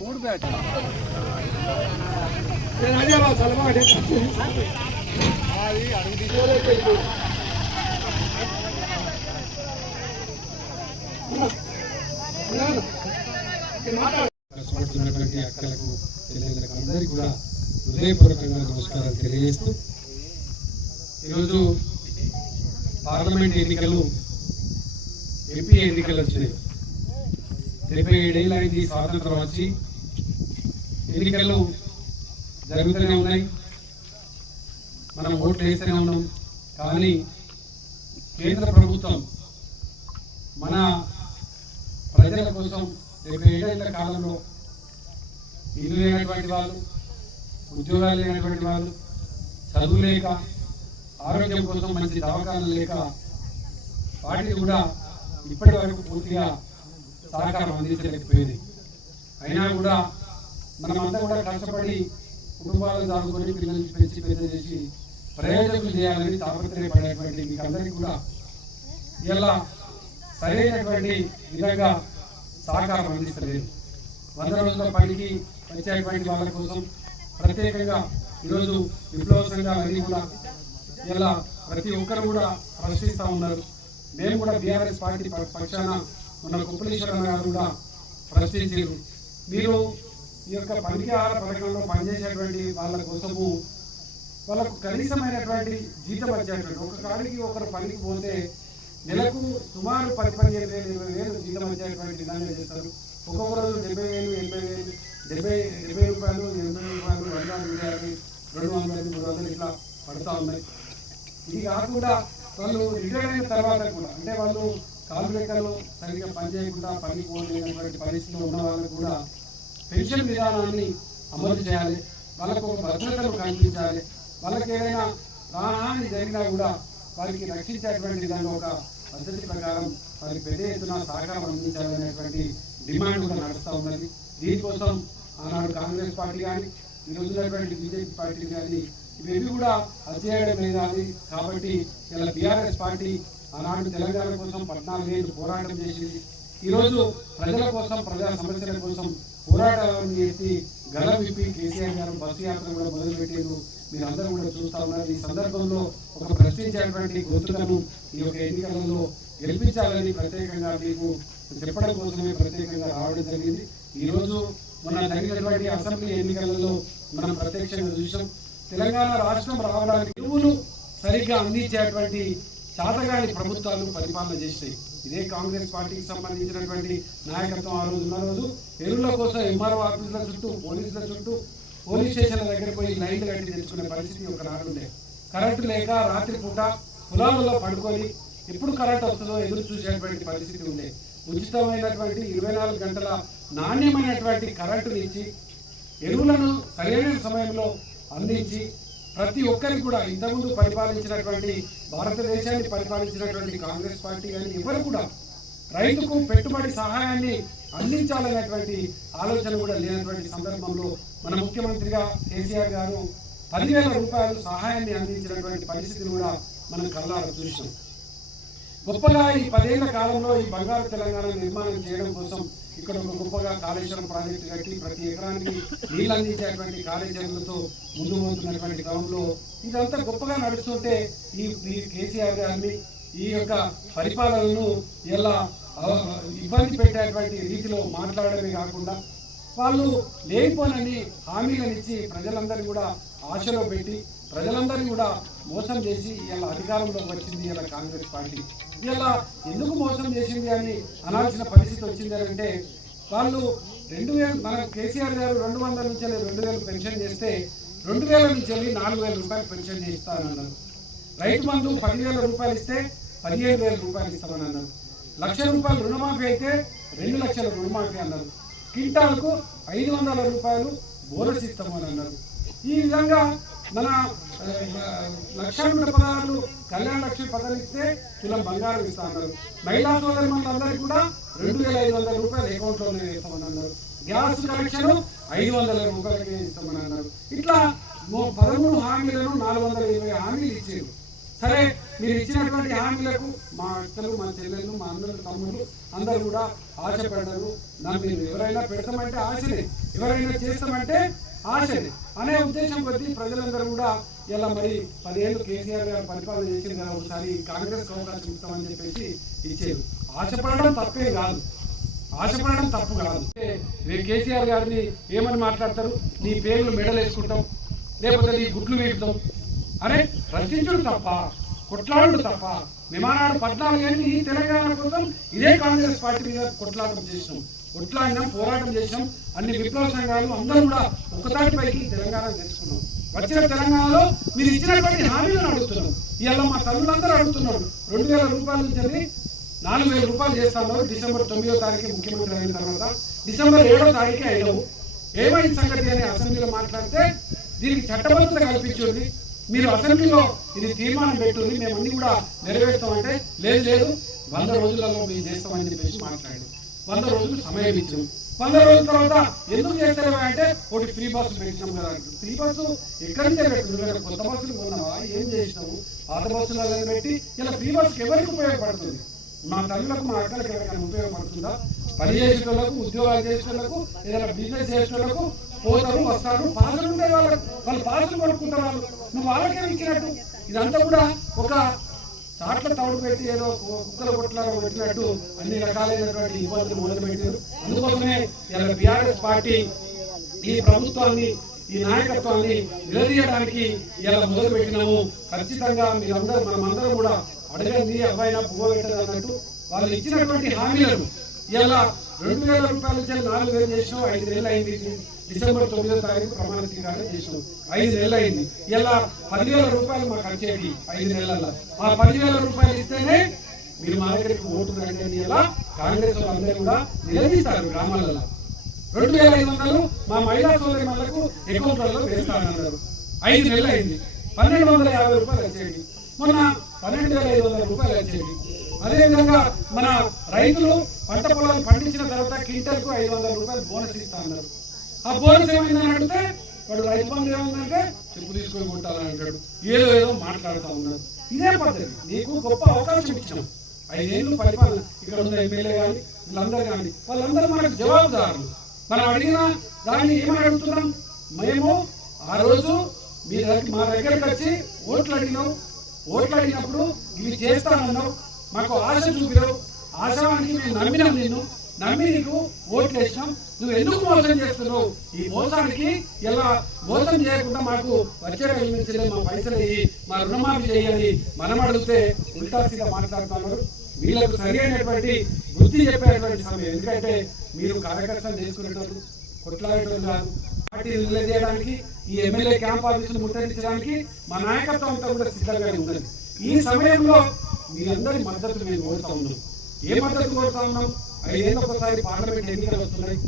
మూడు బ్యాట్ కష్టపడుతున్నటువంటి అక్కలకు చెల్లెళ్ళకు అందరికీ కూడా హృదయపూర్వకంగా నమస్కారాలు తెలియజేస్తూ ఈరోజు పార్లమెంట్ ఎన్నికలు ఎంపీ ఎన్నికలు వచ్చినాయి. 77 ఏళ్ళు అయింది స్వాతంత్రం వచ్చి. ఎన్నికలు జరుగుతూనే ఉన్నాయి, మనం ఓట్లు వేస్తూనే ఉన్నాం. కానీ కేంద్ర ప్రభుత్వం మన ప్రజల కోసం 77 ఏళ్ల కాలంలో ఇల్లు లేనటువంటి వాళ్ళు, ఉద్యోగాలు లేనటువంటి వాళ్ళు, చదువు లేక, ఆరోగ్యం కోసం మంచి దవాఖానాలు లేక వాటిని కూడా ఇప్పటి వరకు పూర్తిగా సహకారం అందించలేకపోయింది. అయినా కూడా మనమంతా కూడా కష్టపడి కుటుంబాలను సాగుకొని పిల్లల్ని పెంచి పెద్ద చేసి ప్రయోజనం చేయాలని తాపత్రయపడేటువంటి మీకు అందరికీ కూడా ఇలా సరైనటువంటి విధంగా సహకారం అందిస్తలేదు. 100 రోజుల పనికి వచ్చేటువంటి వాళ్ళ కోసం ప్రత్యేకంగా ఈరోజు విప్లవ సంఘాలన్నీ కూడా ఇలా ప్రతి ఒక్కరు కూడా ప్రశ్నిస్తూ ఉన్నారు. మేము కూడా బీఆర్ఎస్ పార్టీ పక్షాన మన కుప్పలేశ్వరరావు గారు కూడా ప్రశ్నించారు. మీరు ఈ యొక్క పనికి ఆహార పథకంలో పనిచేసేటువంటి వాళ్ళ కోసము వాళ్ళకు కనీసమైనటువంటి జీతం వచ్చేటువంటి ఒక కాడికి ఒకరు పనికి పోతే నెలకు సుమారు 15,000 20,000 జీతం వచ్చేటువంటి విధంగా చేస్తారు. ఒక్కొక్క రోజు 70,000 80,000 70 రూపాయలు 80 రూపాయలు 150 200 300 ఇట్లా పడుతూ ఉన్నాయి. ఇది కాకుండా వాళ్ళు రిటైర్ అయిన తర్వాత కూడా అంటే వాళ్ళు కాలు రెక్కలు సరిగ్గా పనిచేయకుండా పని పోలేనటువంటి పరిస్థితిలో ఉన్న వాళ్ళకు కూడా పెన్షన్ విధానాన్ని అమలు చేయాలి, వాళ్ళకు ఒక భద్రతను కల్పించాలి. వాళ్ళకి ఏదైనా ప్రాణహాని జరిగినా కూడా వారికి రక్షించేటువంటి విధంగా ఒక పద్ధతి ప్రకారం వారికి పెద్ద ఎత్తున సహకారం అందించాలనేటువంటి డిమాండ్ కూడా నడుస్తూ ఉన్నది. దీనికోసం ఆనాడు కాంగ్రెస్ పార్టీ కానీ ఈరోజు ఉన్నటువంటి బీజేపీ పార్టీ కానీ ఇవి కూడా అధ్యయనం లేదు. కాబట్టి ఇలా బీఆర్ఎస్ పార్టీ ఆనాడు తెలంగాణ కోసం 14 ఏళ్ళు పోరాటం చేసింది. ఈరోజు ప్రజల కోసం ప్రజా సమస్యల కోసం పోరాటం చేసి గల విప్పి కేసీఆర్ గారు బస్సు యాత్ర కూడా మొదలుపెట్టారు. మీరు అందరూ కూడా చూస్తూ ఉన్నారు. ఈ సందర్భంలో ఒక ప్రశ్నించేటువంటి గొంతులను ఈ యొక్క ఎన్నికలలో గెలిపించాలని ప్రత్యేకంగా మీకు చెప్పడం కోసమే ప్రత్యేకంగా రావడం జరిగింది. ఈరోజు మన జరిగినటువంటి అసెంబ్లీ ఎన్నికలలో మనం ప్రత్యక్షంగా చూసాం. తెలంగాణ రాష్ట్రం రావడానికి ఎరువులు సరిగ్గా అందించేటువంటి చాతగాని ప్రభుత్వాలు పరిపాలన చేస్తాయి. ఇదే కాంగ్రెస్ పార్టీకి సంబంధించినటువంటి నాయకత్వం ఆ రోజు ఉన్న రోజు ఎరువుల కోసం ఎంఆర్ఓ ఆఫీసుల చుట్టూ పోలీసుల చుట్టూ పోలీస్ స్టేషన్ల దగ్గర పోయి లైన్లు కట్టి తెచ్చుకునే పరిస్థితి ఒక నాడుండే. కరెంటు లేక రాత్రిపూట పొలాలలో పడుకొని ఎప్పుడు కరెంట్ వస్తుందో ఎదురు చూసేటువంటి పరిస్థితి ఉండే. ఉచితమైనటువంటి 24 గంటల నాణ్యమైనటువంటి కరెంటునిచ్చి ఎరువులను సరైన సమయంలో అందించి ప్రతి ఒక్కరికి కూడా ఇంతకుముందు పరిపాలించినటువంటి భారతదేశాన్ని పరిపాలించినటువంటి కాంగ్రెస్ పార్టీ కానీ ఎవరు కూడా రైతుకు పెట్టుబడి సహాయాన్ని అందించాలనేటువంటి ఆలోచన కూడా లేనటువంటి సందర్భంలో మన ముఖ్యమంత్రిగా కేసీఆర్ గారు 10,000 రూపాయలు సహాయాన్ని అందించినటువంటి పరిస్థితిని కూడా మనం కళ్ళారా చూసాం. గొప్పగా ఈ 10 ఏళ్ల కాలంలో ఈ బంగారు తెలంగాణ నిర్మాణం చేయడం కోసం ఇక్కడ ఒక గొప్పగా కాళేశ్వరం ప్రాజెక్టు కట్టి ప్రతి ఎకరానికి నీళ్ళు అందించేటువంటి కార్యాచరణలతో ముందు పోతున్నటువంటి క్రమంలో ఇదంతా గొప్పగా నడుస్తుంటే ఈ కేసీఆర్ గారిని ఈ యొక్క పరిపాలనను ఎలా ఇబ్బంది పెట్టేటువంటి రీతిలో మాట్లాడమే కాకుండా వాళ్ళు లేనిపోనని హామీలను ఇచ్చి ప్రజలందరినీ కూడా ఆశలో పెట్టి ప్రజలందరినీ కూడా మోసం చేసి ఇలా అధికారంలోకి వచ్చింది ఇలా కాంగ్రెస్ పార్టీ. ఇలా ఎందుకు మోసం చేసింది అని అనాల్సిన పరిస్థితి వచ్చింది అంటే వాళ్ళు 2000 మన కేసీఆర్ గారు 200 నుంచి 2,000 పెన్షన్ చేస్తే 2,000 నుంచి 4,000 రూపాయలు పెన్షన్ చేస్తానన్నారు. రైతు బంధు 10,000 రూపాయలు ఇస్తే 15,000 రూపాయలు ఇస్తామని అన్నారు. 1,00,000 రూపాయలు రుణమాఫీ అయితే 2 లక్షల రుణమాఫీ అన్నారు. క్వింటాల్కు 500 రూపాయలు బోనస్ ఇస్తామని అన్నారు. ఈ విధంగా మన 1,16 కళ్యాణ లక్ష్మి పథకం ఇస్తే తులం బంగారం ఇస్తా అన్నారు. మహిళా సోదరి మనందరికీ కూడా 2,500 రూపాయలు అకౌంట్లోనే వేస్తామని అన్నారు. గ్యాస్ కనెక్షన్ 500 రూపాయలకి ఇస్తామని అన్నారు. ఇట్లా 13 హామీలను 420 హామీలు ఇచ్చారు. సరే, మీరు ఇచ్చినటువంటి హామీలకు మా అక్కలు, మా చెల్లెళ్ళు, మా అందరు తమ్ముళ్ళు అందరూ కూడా ఆశపడ్డారు. మీరు ఎవరైనా పెడతామంటే ఆశనే, ఎవరైనా చేస్తామంటే ఆశనే అనే ఉద్దేశం కొద్దీ ప్రజలందరూ కూడా ఇలా మరి 10 ఏళ్ళు కేసీఆర్ గారు పరిపాలన చేసింది కదా, ఒకసారి కాంగ్రెస్ అవకాశం ఇస్తామని చెప్పేసి ఇచ్చారు. ఆశపడడం తప్పే కాదు, ఆశపడడం తప్పు కాదు. కేసీఆర్ గారిని ఏమని మాట్లాడతారు, నీ పేర్లు మెడలు వేసుకుంటాం, లేకపోతే నీ గుడ్లు వీపుతాం అరే ప్రశ్నించడం తప్ప, కొట్లాడడం తప్ప. మేమానాడు 14 ఏళ్ళు ఈ తెలంగాణ కోసం ఇదే కాంగ్రెస్ పార్టీ మీద కొట్లాటం చేసినాం, కొట్లాడినాం, పోరాటం చేసినాం. అన్ని విప్లవ సంఘాలు అందరూ కూడా ఒకతాటిపైకి తెలంగాణ తెచ్చుకున్నాం. వచ్చిన తెలంగాణలో మీరు ఇచ్చినటువంటి హామీలను అడుగుతున్నాం. ఇవాళ మా తల్లులందరూ అడుగుతున్నారు. 2000 రూపాయల నుంచి 4000 రూపాయలు చేస్తాను. డిసెంబర్ 9వ తారీఖు ముఖ్యమంత్రి అయిన తర్వాత డిసెంబర్ 7వ తారీఖు అయినావు. ఏమైంది సంగతి అని అసెంబ్లీలో మాట్లాడితే దీనికి చట్టబద్ధత కల్పించింది. మీరు అసెంబ్లీలో ఇది తీర్మానం పెట్టుంది, మేము అన్ని కూడా నెరవేర్తామంటే లేదు లేదు 100 రోజులలో మేము చేస్తామని చెప్పేసి మాట్లాడి 100 రోజులు సమయం ఇచ్చాం. 100 రోజుల తర్వాత ఎందుకు చేస్తారు అంటే ఒకటి ఫ్రీ బస్సు పెట్టినాం కదా. ఫ్రీ బస్సు ఎక్కడి నుంచే పెట్టింది, కొత్త బస్సులు కొన్నావా, ఏం చేసినావు? పాత బస్సులు పెట్టి ఇలా ఫ్రీ బస్సుకి ఎవరికి ఉపయోగపడుతుంది? మా తల్లులకు, మా అక్కలకు ఎవరికైనా ఉపయోగపడుతుందా? పని చేసేటోళ్ళకు, ఉద్యోగాలు చేసేటోళ్ళకు, ఏదైనా బిజినెస్ చేసేటోళ్ళకు పోతారు, వస్తారు, పాసులు ఉంటాయి వాళ్ళకు, వాళ్ళు పాసులు కొనుక్కుంటారు. నువ్వు వాళ్ళకే ఇచ్చినట్టు ఇదంతా కూడా ఒక చాట్ల తవుడు పెట్టి ఏదో కుక్కల కొట్లాగా పెట్టినట్టు అన్ని రకాలైనటువంటి ఇబ్బందులు మొదలుపెట్టారు. అందుకోసమే ఇలా బీఆర్ఎస్ పార్టీ ఈ ప్రభుత్వాన్ని, ఈ నాయకత్వాన్ని నిలదీయడానికి ఇలా మొదలుపెట్టినాము. ఖచ్చితంగా మీరందరూ, మనమందరం కూడా అడగండి అబ్బాయినా పువ్వు పెట్టదు అన్నట్టు వాళ్ళు ఇచ్చినటువంటి హామీలను ఇలా 2000 రూపాయల నుంచి 4000 చేసినాం. 5 నెలలు అయింది. డిసెంబర్ 9వ తారీఖు ప్రమాణ స్వీకారం చేసినాం. 5 నెలలు అయింది. ఇలా 10,000 రూపాయలు మాకు వచ్చేవి 5 నెలల్లో. ఆ 10,000 రూపాయలు ఇస్తేనే మీరు మా దగ్గరికి ఓటు రండి అని ఇలా కాంగ్రెస్ వాళ్ళందరూ కూడా నిలదీస్తారు గ్రామాలలో. 2500 మా మహిళా సోదరులకు అకౌంట్లలో వేస్తానన్నారు. 5 నెలలు అయింది. 1250 రూపాయలు వచ్చేవి. మొన్న 12,500 రూపాయలు వచ్చేవి. అదేవిధంగా మన రైతులు పంట పొలాలు పండించిన తర్వాత క్వింటల్కు 500 రూపాయలు బోనస్ ఇస్తా అన్నారు. ఆ బోనస్ ఏమైందని అడిగితే వాడు రైతు బంధు ఏమైందంటే చెప్పు తీసుకొని కొట్టాలని అంటాడు. ఏదో మాట్లాడుతూ ఉన్నారు. ఇదే పద్ధతి. నీకు గొప్ప అవకాశం ఇచ్చినాం. 5 ఏళ్ళు పరిపాలన. ఇక్కడ ఉన్న ఎమ్మెల్యే కానీ వీళ్ళందరూ కానీ వాళ్ళందరూ మనకు జవాబుదారులు. మనం అడిగిన దాన్ని ఏమని అడుగుతున్నాం? మేము ఆ రోజు మా దగ్గరకు వచ్చి ఓట్లు అడిగినావు. ఓట్లు అడిగినప్పుడు ఇవి చేస్తానన్నావు, మాకు ఆశ చూపినావు. ఆశానికి మేము నమ్మినాం, నిన్ను నమ్మి నీకు ఓట్లు వేసినాం. నువ్వు ఎందుకు మోసం చేస్తున్నావు? ఈ మోసానికి ఎలా మోసం చేయకుండా మాకు వచ్చే నుంచి మా పైసలు ఇయ్యి, మా రుణమాఫీ చేయాలి మనం అడిగితే ఉల్టాసీగా మాట్లాడుతున్నారు. వీళ్ళకు సరి అయినటువంటి బుద్ధి చెప్పేటువంటి సమయం. ఎందుకంటే మీరు కార్యకర్తలు చేసుకునేటోళ్ళు, కొట్లాడేటోళ్ళు కాదు. పార్టీ నిలదీయడానికి, ఈ ఎమ్మెల్యే క్యాంప్ ఆఫీసులు ముట్టడించడానికి మా నాయకత్వం అంతా కూడా సిద్ధంగా ఉన్నది. ఈ సమయంలో మీ అందరి మద్దతు మేము కోరుతా ఉన్నాం. ఏ మద్దతు కోరుతా ఉన్నాం? 5 ఏళ్ళ ఒకసారి పార్లమెంట్ ఎన్నికలు వస్తున్నాయి.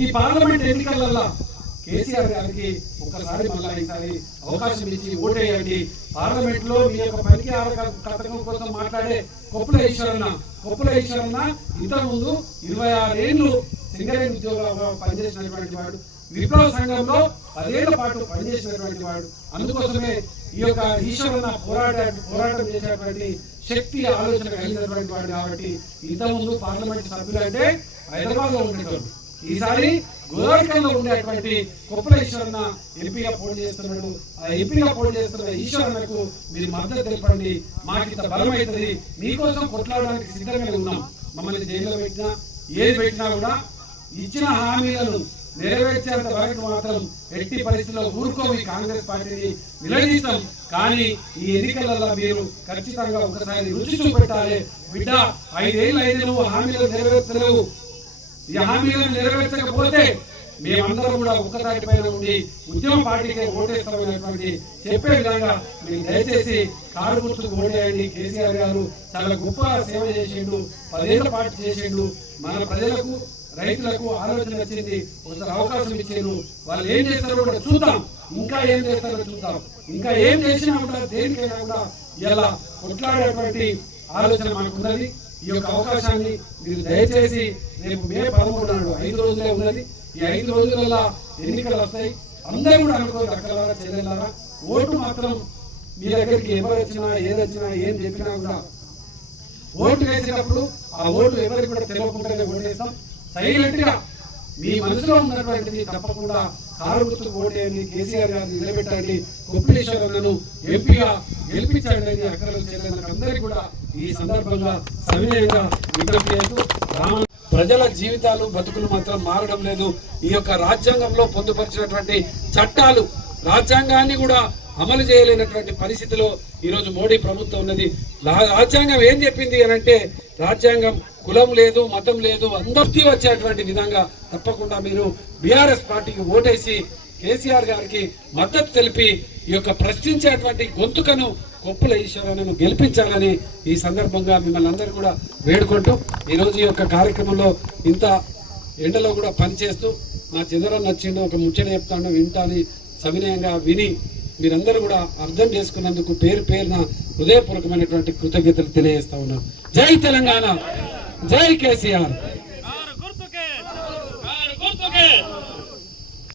ఈ పార్లమెంట్ ఎన్నికలలో కేసీఆర్ గారికి ఒకసారి మళ్ళా ఈసారి అవకాశం ఇచ్చి ఓటేయండి. పార్లమెంట్ లో మీ యొక్క పనికి పథకం కోసం మాట్లాడే కొప్పుల ఈశ్వరన్న ఇంతకుముందు 26 ఏళ్ళు సింగరేణి ఉద్యోగంలో పనిచేసినటువంటి వాడు, విప్లవ సంఘంలో 10 ఏళ్ల పాటు పనిచేసినటువంటి వాడు. అందుకోసమే ఈ యొక్క ఈశ్వరన్న పోరాటం చేసేటువంటి శక్తి, ఆలోచన కలిగినటువంటి వాడు. కాబట్టి ఇంతకుముందు పార్లమెంట్ సభ్యులు అంటే హైదరాబాద్ లో ఉండేటోళ్ళు. ఈసారి గోదావరిలో ఉండేటువంటి కొప్పుల ఈశ్వరన్న ఎంపీగా పోటీ చేస్తున్నాడు. ఆ ఎంపీగా పోటీ చేస్తున్న ఈశ్వరన్నకు మీరు మద్దతు తెలపండి. మాకు ఇంత బలం అవుతుంది. మీకోసం కొట్లాడడానికి సిద్ధంగా ఉన్నాం. మమ్మల్ని జైల్లో పెట్టినా, ఏది పెట్టినా కూడా ఇచ్చిన హామీలను నెరవేర్చేంత వరకు మాత్రం ఎట్టి పరిస్థితుల్లో ఊరుకోవి. కాంగ్రెస్ పార్టీని నిలదీస్తాం. కానీ ఈ ఎన్నికలలో మీరు ఖచ్చితంగా ఒకసారి రుచి చూపెట్టాలి. బిడ్డ 5 ఏళ్ళు హామీలు నెరవేర్చలేవు. ఈ హామీలను నెరవేర్చకపోతే మేమందరం కూడా ఒక్కతాటిపైన ఉండి ఉద్యమ పార్టీకి ఓటేస్తామనేటువంటి చెప్పే విధంగా మీరు దయచేసి కారు గుర్తుకు ఓటేయండి. కేసీఆర్ గారు చాలా గొప్ప సేవ చేసిండు, 10 ఏళ్ల పాటు చేసిండు. మన ప్రజలకు, రైతులకు ఆలోచన వచ్చింది. ఒకసారి అవకాశం ఇచ్చారు. వాళ్ళు ఏం చేస్తారో కూడా చూద్దాం. ఇంకా ఏం చేస్తారో చూద్దాం. ఇంకా ఏం చేసినా కూడా దేనికైనా కూడా ఇలా కొట్లాడేటువంటి ఆలోచన మనకున్నది. ఈ యొక్క అవకాశాన్ని మీరు దయచేసి రేపు మే 13 నాడు 5 రోజులే ఉన్నది. ఈ 5 రోజులలో ఎన్నికలు వస్తాయి. అందరూ కూడా అనుకోదు అక్కలారా చెల్లెలారా, ఓటు మాత్రం మీ దగ్గరికి ఎవరు వచ్చినా ఏది వచ్చినా ఏం చెప్పినా కూడా ఓటు వేసేటప్పుడు ఆ ఓటు ఎవరికి కూడా తెలియకుండానే ఓటేస్తాం. సైలెంట్ గా మీ మనసులో ఉన్నటువంటిది తప్పకుండా కారు గుర్తుకు ఓటేయండి, కేసీఆర్ గారిని నిలబెట్టండి, కొప్పులేశ్వరన్నను ఎంపీగా గెలిపించండి అని అక్కలకు చెల్లెలకు అందరికీ కూడా ఈ సందర్భంగా సవినయంగా విజ్ఞప్తి చేస్తూ, ప్రజల జీవితాలు బతుకులు మాత్రం మారడం లేదు. ఈ యొక్క రాజ్యాంగంలో పొందుపరిచినటువంటి చట్టాలు రాజ్యాంగాన్ని కూడా అమలు చేయలేనటువంటి పరిస్థితిలో ఈరోజు మోడీ ప్రభుత్వం ఉన్నది. రాజ్యాంగం ఏం చెప్పింది అని అంటే, రాజ్యాంగం కులం లేదు, మతం లేదు, అందరికీ వచ్చేటువంటి విధంగా తప్పకుండా మీరు బీఆర్ఎస్ పార్టీకి ఓటేసి కేసీఆర్ గారికి మద్దతు తెలిపి ఈ యొక్క ప్రశ్నించేటువంటి గొంతుకను కొప్పుల ఈశ్వరన్నను గెలిపించాలని ఈ సందర్భంగా మిమ్మల్ని అందరూ కూడా వేడుకుంటూ, ఈరోజు ఈ యొక్క కార్యక్రమంలో ఇంత ఎండలో కూడా పనిచేస్తూ నా చంద్రన్న నచ్చిండు, ఒక ముచ్చట చెప్తాను వింటాని సవినయంగా విని మీరందరూ కూడా అర్థం చేసుకున్నందుకు పేరు పేరున హృదయపూర్వకమైనటువంటి కృతజ్ఞతలు తెలియజేస్తా ఉన్నాను. జై తెలంగాణ, జై కేసీఆర్.